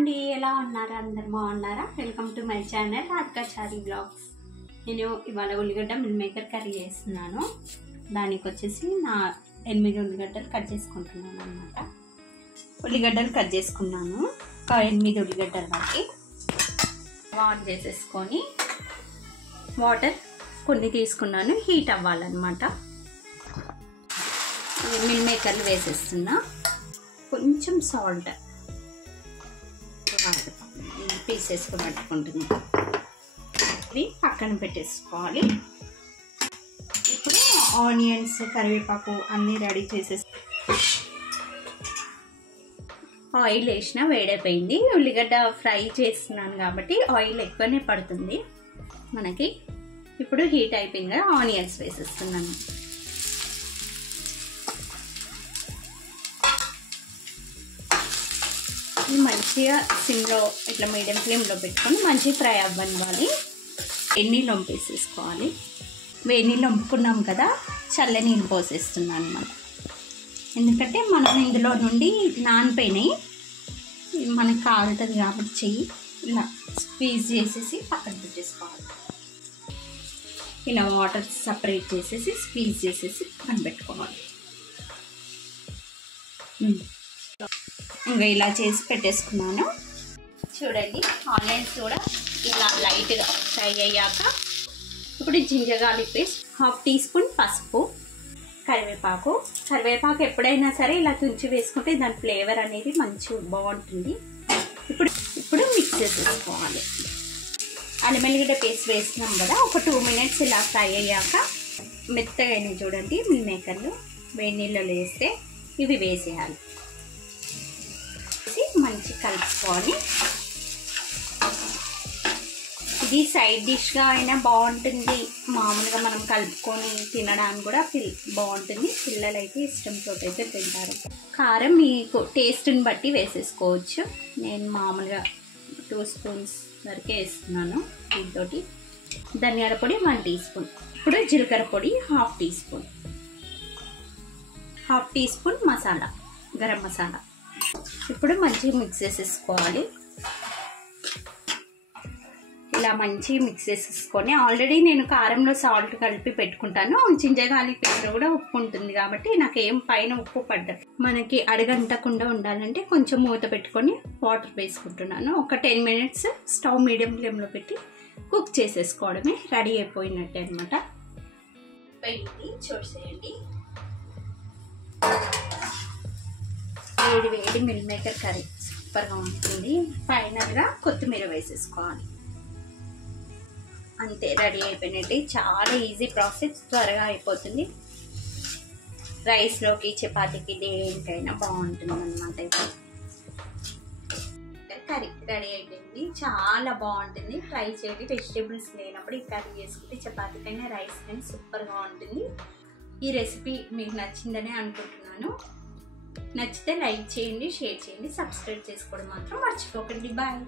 అండి, ఎలా ఉన్నారు? అందరు బాగున్నారా? Welcome to my channel Radhika Chari blogs. నేను ఇవాళ ఉల్లిగడ్డ మిల్ మేకర్ కర్రీ చేస్తున్నాను. దానికి వచ్చేసి నా 8 ఉల్లిగడ్డలు కట్ చేసుకుంటున్నాను అనమాట. ఉల్లిగడ్డలు కట్ చేసుకున్నాను, ఒక 8 ఉల్లిగడ్డలు బట్టి ఆన్ చేసేసుకొని వాటర్ కొన్ని తీసుకున్నాను, హీట్ అవ్వాలన్నమాట. మిల్ మేకర్లు వేసేస్తున్నా, కొంచెం సాల్ట్ పీసేసుకొని పెట్టుకుంటుంది. ఇది పక్కన పెట్టేసుకోవాలి. ఇప్పుడు ఆనియన్స్, కరివేపాకు అన్నీ రెడీ చేసేసి ఆయిల్ వేసిన వేడైపోయింది. ఉల్లిగడ్డ ఫ్రై చేస్తున్నాను కాబట్టి ఆయిల్ ఎక్కువనే పడుతుంది మనకి. ఇప్పుడు హీట్ అయిపోయింది కదా, ఆనియన్స్ వేసేస్తున్నాను. మంచిగా సిమ్లో ఇట్లా మీడియం ఫ్లేమ్లో పెట్టుకొని మంచిగా ఫ్రై అవ్వనివ్వాలి. వేడి నీళ్ళు వంపేసేసుకోవాలి. వేడి నీళ్ళు వంపుకున్నాం కదా, చల్ల నీళ్ళు పోసేస్తున్నాను అన్నమాట. ఎందుకంటే మనం ఇందులో నుండి నానిపోయినాయి, మనకి కాలుతుంది కాబట్టి చెయ్యి ఇలా స్క్వీజ్ చేసేసి పక్కన పెట్టేసుకోవాలి. ఇలా వాటర్ సపరేట్ చేసేసి స్క్వీజ్ చేసేసి పక్కన పెట్టుకోవాలి. ఇంకా ఇలా చేసి పెట్టేసుకున్నాను. చూడండి, ఆనియన్స్ కూడా ఇలా లైట్గా ఫ్రై అయ్యాక ఇప్పుడు ginger garlic paste, 1/2 teaspoon పసుపు, కరివేపాకు ఎప్పుడైనా సరే ఇలా తుంచి వేసుకుంటే దాని ఫ్లేవర్ అనేది మంచిగా బాగుంటుంది. ఇప్పుడు మిక్స్ చేసేసుకోవాలి. అల్లం వెల్లిగడ్డ పేస్ట్ వేస్తున్నాం కదా, ఒక 2 మినిట్స్ ఇలా ఫ్రై అయ్యాక మెత్తగా అయినాయి చూడండి మిల్ మేకర్లు. వేడి నీళ్ళలో వేస్తే ఇవి వేసేయాలి. మంచి కలుపుకొని ఇది సైడ్ డిష్గా అయినా బాగుంటుంది, మామూలుగా మనం కలుపుకొని తినడానికి కూడా బాగుంటుంది. పిల్లలు అయితే ఇష్టంతో అయితే తింటారు. కారం మీకు టేస్ట్ని బట్టి వేసేసుకోవచ్చు. నేను మామూలుగా 2 స్పూన్స్ వరకే వేస్తున్నాను. దీంతో ధనియాల పొడి 1 టీ స్పూన్, ఇప్పుడు జీలకర్ర పొడి 1/2 teaspoon, 1/2 teaspoon masala, garam masala. ఇప్పుడు మంచిగా మిక్స్ చేసేసుకోవాలి. ఇలా మంచిగా మిక్స్ చేసేసుకొని, ఆల్రెడీ నేను కారంలో సాల్ట్ కలిపి పెట్టుకుంటాను. జింజర్ గార్లిక్ పేస్ట్ కూడా ఉప్పు ఉంటుంది కాబట్టి నాకేం పైన ఉప్పు పడ్డది. మనకి అడగంటకుండా ఉండాలంటే కొంచెం మూత పెట్టుకొని వాటర్ వేసుకుంటున్నాను. ఒక 10 మినిట్స్ స్టవ్ మీడియం ఫ్లేమ్లో పెట్టి కుక్ చేసేసుకోవడమే రెడీ అయిపోయినట్టే అనమాట. చూసేయండి, వేడి మిల్ మేకర్ కర్రీ సూపర్గా ఉంటుంది. ఫైనల్గా కొత్తిమీర వేసేసుకోవాలి. అంతే, రెడీ అయిపోయినట్టు. చాలా ఈజీ ప్రాసెస్, త్వరగా అయిపోతుంది. రైస్లోకి, చపాతీకి, దేనికైనా బాగుంటుంది అన్నమాట. కర్రీ రెడీ అయిపోయింది, చాలా బాగుంటుంది. ట్రై చేయండి. వెజిటేబుల్స్ లేనప్పుడు ఈ కర్రీ చేసుకుంటే చపాతీకైనా రైస్కైనా సూపర్గా ఉంటుంది. ఈ రెసిపీ మీకు నచ్చిందని అనుకుంటున్నాను. నచ్చితే లైక్ చేయండి, షేర్ చేయండి, సబ్స్క్రైబ్ చేసుకోవడం మాత్రం మర్చిపోకండి. బాయ్.